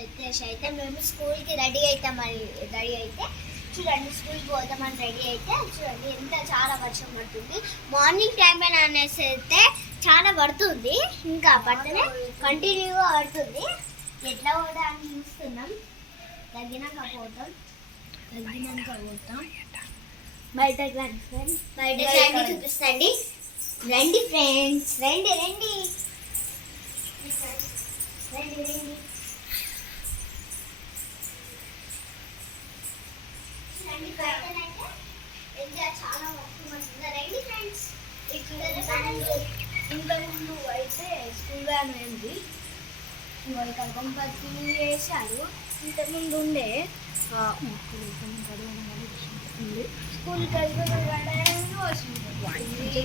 వచ్చేసి అయితే మేము స్కూల్కి రెడీ అయితే చూడండి, స్కూల్కి పోతామని రెడీ అయితే చూడండి ఎంత చాలా వర్షం పడుతుంది. మార్నింగ్ టైం అయినా అనేసి అయితే చాలా పడుతుంది, ఇంకా పట్టనే కంటిన్యూగా పడుతుంది. ఎట్లా కూడా అని చూస్తున్నాం. తగ్గినాక పోతాం బయటకు రండి ఫ్రెండ్స్, బయటకు రండి చూపిస్తండి. రండి ఫ్రెండ్స్, రండి రండి రండి రండి. చాలా వర్షం పడుతుంది. రండి ఫ్రెండ్స్. ఇంతకుముందు అయితే స్కూల్ వ్యాన్ అయింది, ఇక్కడ గణపతి వేశారు. ఇంతకుముందు ఉండే స్కూల్కి వెళ్తున్నాం రెడీ అయినా వర్షం పడుతుంది.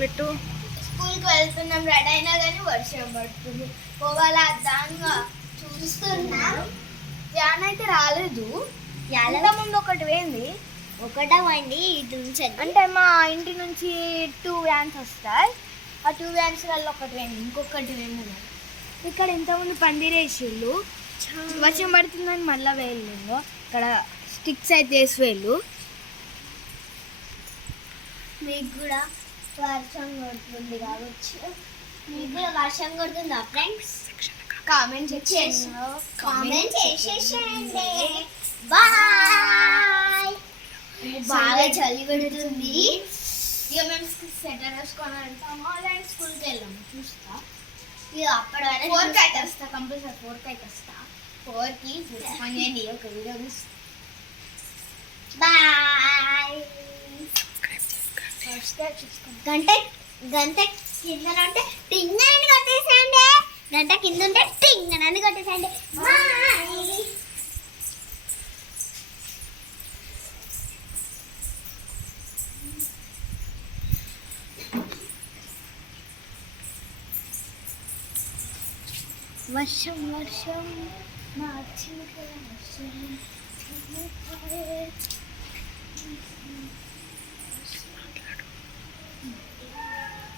స్కూల్కి వెళ్తున్నాం రెడీ అయినా కానీ వర్షం పడుతుంది. పోవాలా దానిగా చూస్తున్నాం. వ్యాన్ అయితే రాలేదు. ముందు ఒకటి పోయింది, ఒకటవండి ఇటు నుంచి అంటే మా ఇంటి నుంచి 2 వ్యాన్స్ వస్తాయి. ఆ 2 వ్యాన్స్లలో ఒకటి పోయింది, ఇంకొకటి పోయింది. ఇక్కడ ఇంతకుముందు పందిరేసిళ్ళు, వర్షం పడుతుందని మళ్ళీ వేయలేదు. ఇక్కడ స్టిక్స్ అయితే వేసి వేళ్ళు. మీకు కూడా వర్షం కొడుతుంది కావచ్చు, మీకు కూడా వర్షం కొడుతుందా ఫ్రెండ్స్? కామెంట్ చేసేసేయండి. బాయ్. బాగా చలి పెడుతుంది. ఇక మేము స్వెటర్ వేసుకొని వెళ్తాము, అలాంటి స్కూల్కి వెళ్ళాము. చూస్తా ఇక అప్పటి వరకు 4కి అయితే వస్తా, కంపల్సరీ 4కి అయితే వస్తా. 4కి చూసుకోండి ఒక వీడియో చూస్తా. బాయ్. గంట గంట కింద ఉంటే టింగనని కొట్టేసేయండి, గంట కింద ఉంటే టింగనని కొట్టేసేయండి. బాయ్. వర్షం వర్షం నా చిలుకల వర్షం,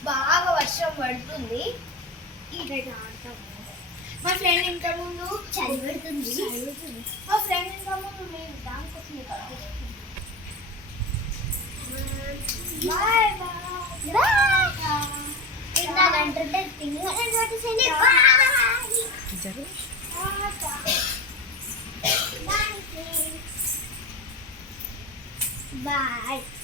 బాగా వర్షం పడుతుంది. ఇదైతే ఆడతాము. మా ఫ్రెండ్ ఇంకా ముందు చలి పెడుతుంది. మా ఫ్రెండ్ ఇంకా ముందు మేము దానికోసం బాయ్ బాయ్. ఇందాకంటుంటే తింగ బాయ్.